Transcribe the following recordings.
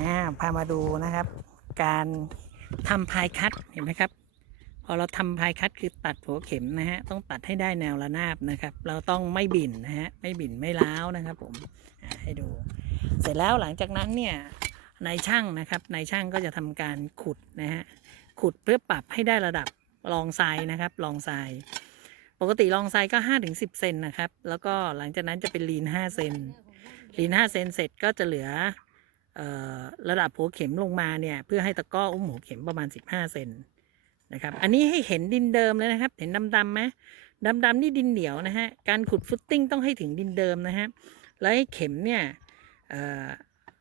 อ่าพามาดูนะครับ การทำพายคัดเห็นไหมครับ พอเราทำพายคัดคือตัดหัวเข็มนะฮะต้องตัดให้ได้แนวระนาบนะครับ เราต้องไม่บิ่นนะฮะไม่บิ่นไม่ล้าวนะครับ ผมให้ดู เสร็จแล้วหลังจากนั้นเนี่ยนายช่างนะครับนายช่างก็จะทำการขุดนะฮะขุดเพื่อปรับให้ได้ระดับรองทรายนะครับรองทราย ปกติรองทรายก็ 5-10ถึง10เซนนะครับ แล้วก็หลังจากนั้นจะเป็นลีน 5 เซนลีน 5 เซนเสร็จก็จะเหลือ ระดับหัวเข็มลงมาเนี่ยเพื่อให้ตะก้ออุ้มหัวเข็มประมาณ 15เซนนะครับ อันนี้ให้เห็นดินเดิมเลยนะครับ เห็นดำๆไหมดำๆนี่ดินเหนียวนะฮะการขุดฟุตติ้งต้องให้ถึงดินเดิมนะฮะแล้วให้เข็มเนี่ย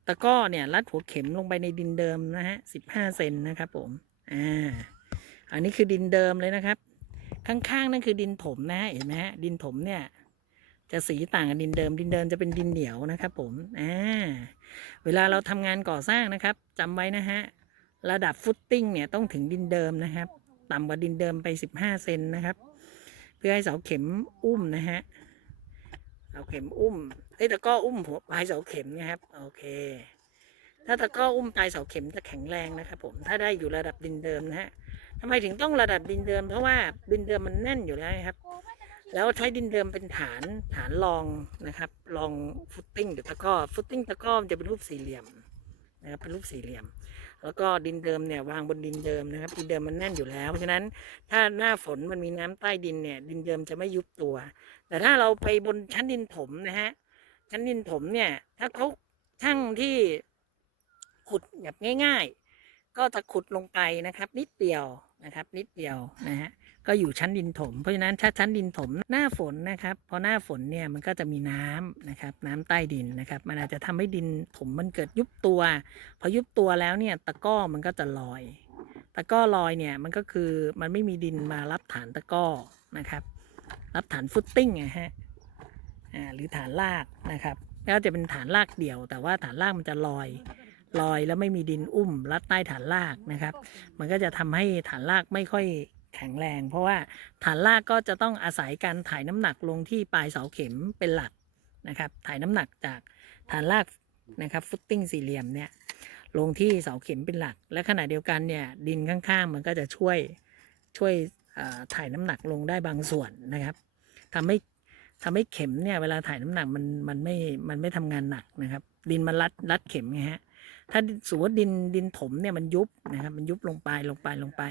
ตะก้อเนี่ยรัดหัวเข็มลงไปในดินเดิมนะฮะ15เซนนะครับผมอ่าอันนี้คือดินเดิมเลยนะครับ ข้างๆนั่นคือดินถมนะฮะเห็นไหมฮะดินถมเนี่ย จะสีต่างกับดินเดิม ดินเดิมจะเป็นดินเหนียวนะครับ ผมอ่าเวลาเราทำงานก่อสร้างนะครับจำไว้นะฮะระดับฟุตติ้งเนี่ยต้องถึงดินเดิมนะครับ ต่ำกว่าดินเดิมไป 15 เซนนะครับ เพื่อให้เสาเข็มอุ้มนะฮะเสาเข็มอุ้มเอ้ยตะก้ออุ้มหัวปลายเสาเข็มนะครับโอเค ถ้าตะก้ออุ้มปลายเสาเข็มจะแข็งแรงนะครับ ผมถ้าได้อยู่ระดับดินเดิมนะฮะทำไมถึงต้องระดับดินเดิม เพราะว่าดินเดิมมันแน่นอยู่แล้วครับ แล้วใช้ดินเดิมเป็นฐานฐานรองนะครับรองฟุตติ้งหรือตะก้อฟุตติ้งตะก้อจะเป็นรูปสี่เหลี่ยมนะครับเป็นรูปสี่เหลี่ยม แล้วก็ดินเดิมเนี่ยวางบนดินเดิมนะครับ ดินเดิมมันแน่นอยู่แล้ว เพราะฉะนั้นถ้าหน้าฝนมันมีน้ำใต้ดินเนี่ย ดินเดิมจะไม่ยุบตัว แต่ถ้าเราไปบนชั้นดินถมนะฮะชั้นดินถมเนี่ย ถ้าเขาช่างที่ขุดแบบง่าย ๆ ก็จะขุดลงไปนะครับ นิดเดียวนะครับ นิดเดียวนะฮะ ก็อยู่ชั้นดินถม เพราะฉะนั้นถ้าชั้นดินถมหน้าฝนนะครับพอหน้าฝนเนี่ยมันก็จะมีน้ำนะครับน้ำใต้ดินนะครับ มันอาจจะทำให้ดินถมมันเกิดยุบตัว พอยุบตัวแล้วเนี่ยตะก้อมันก็จะลอย ตะก้อลอยเนี่ยมันก็คือมันไม่มีดินมารับฐานตะก้อนะครับ รับฐานฟุตติ้งนะฮะอ่าหรือฐานรากนะครับก็จะเป็นฐานรากเดี่ยว แต่ว่าฐานรากมันจะลอยลอยแล้วไม่มีดินอุ้มรัดใต้ฐานรากนะครับ มันก็จะทำให้ฐานรากไม่ค่อย แข็งแรง เพราะว่าฐานรากก็จะต้องอาศัยการถ่ายน้ำหนักลงที่ปลายเสาเข็มเป็นหลักนะครับ ถ่ายน้ำหนักจากฐานรากนะครับฟุตติ้งสี่เหลี่ยมเนี่ยลงที่เสาเข็มเป็นหลัก และขณะเดียวกันเนี่ยดินข้างๆ มันก็จะช่วยช่วยถ่ายน้ำหนักลงได้บางส่วนนะครับทำให้ทำให้เข็มเนี่ยเวลาถ่ายน้ำหนักมันมันไม่มันไม่ทำงานหนักนะครับ ดินมันรัดรัดเข็มไงฮะถ้าสมมติดินดินถมเนี่ยมันยุบนะครับมันยุบลงไปลงไปลงไป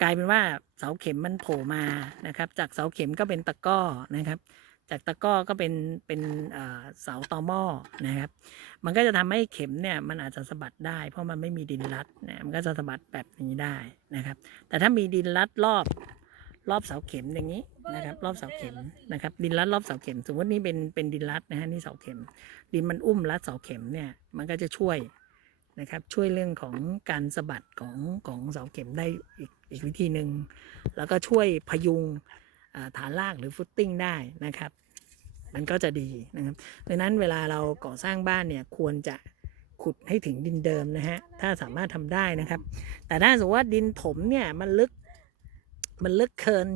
กลายเป็นว่าเสาเข็มมันโผล่มานะครับ จากเสาเข็มก็เป็นตะก้อนะครับ จากตะก้อก็เป็นเป็นเสาตอหม้อนะครับ มันก็จะทำให้เข็มเนี่ยมันอาจจะสะบัดได้ เพราะมันไม่มีดินรัดนะมันก็จะสะบัดแบบนี้ได้นะครับ แต่ถ้ามีดินรัดรอบรอบเสาเข็มอย่างนี้นะครับ รอบเสาเข็มนะครับ ดินรัดรอบเสาเข็ม สมมตินี่เป็นเป็นดินรัดนะฮะนี่เสาเข็ม ดินมันอุ้มรัดเสาเข็มเนี่ยมันก็จะช่วยนะครับช่วยเรื่องของการสะบัดของของเสาเข็มได้อีก อีกวิธีหนึ่งแล้วก็ช่วยพยุงฐานรากหรือฟุตติ้งได้นะครับ มันก็จะดีนะครับดังนั้นเวลาเราก่อสร้างบ้านเนี่ยควรจะขุดให้ถึงดินเดิมนะฮะถ้าสามารถทำได้นะครับ แต่ถ้าสมมติว่าดินถมเนี่ยมันลึกมันลึกเกิน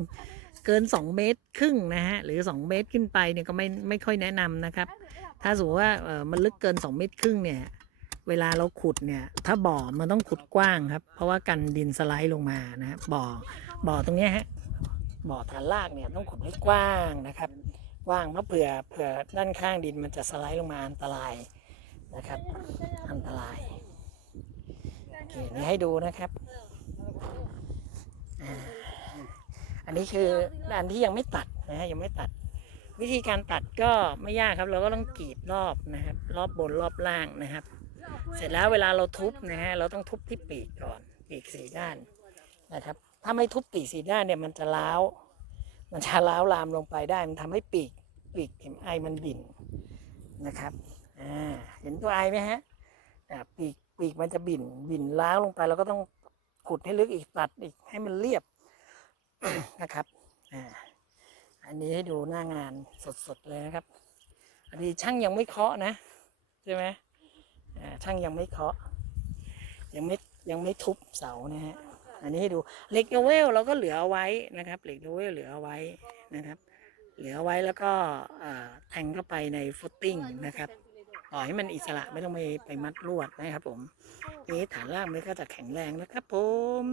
เกิน 2 เมตรครึ่งนะฮะหรือ 2 เมตรขึ้นไปเนี่ยก็ไม่ไม่ค่อยแนะนำนะครับ ถ้าสมมติว่าเออมันลึกเกิน 2 เมตรครึ่งเนี่ย เวลาเราขุดเนี่ย ถ้าบ่อมันต้องขุดกว้างครับ เพราะว่ากันดินสไลด์ลงมานะครับบ่อบ่อตรงนี้ฮะบ่อฐานรากเนี่ยต้องขุดให้กว้างนะครับกว้างเพราะเผื่อเผื่อด้านข้างดินมันจะสไลด์ลงมาอันตรายนะครับ อันตรายโอเคนี่ให้ดูนะครับอันนี้คืออันที่ยังไม่ตัดนะฮะยังไม่ตัด วิธีการตัดก็ไม่ยากครับ เราก็ต้องกรีดรอบนะครับ รอบบนรอบล่างนะครับ เสร็จแล้วเวลาเราทุบนะฮะเราต้องทุบที่ปีกก่อนปีกสี่ด้านนะครับ ถ้าไม่ทุบปีกสี่ด้านเนี่ยมันจะล้าวมันจะล้าวลามลงไปได้ มันทำให้ปีกปีกเข็มไอมันบิ่นนะครับอ่าเห็นตัวไอไหมฮะอ่าปีกปีกมันจะบิ่นบิ่นล้าวลงไปเราก็ต้องขุดให้ลึกอีกตัดอีกให้มันเรียบนะครับอ่าอันนี้ให้ดูหน้างานสดๆเลยนะครับ อันนี้ช่างยังไม่เคาะนะใช่ไหม ช่างยังไม่เคาะ ยังไม่ยังไม่ทุบเสานะฮะอันนี้ให้ดูเหล็กโนเวลเราก็เหลือเอาไว้นะครับเหล็กโนเวลเหลือเอาไว้นะครับ เหลือไว้แล้วก็แทงเข้าไปในฟุตติ้งนะครับปล่อยให้มันอิสระไม่ต้องไปไปมัดลวดนะครับผมนี้ฐานล่างมันก็จะแข็งแรงนะครับผม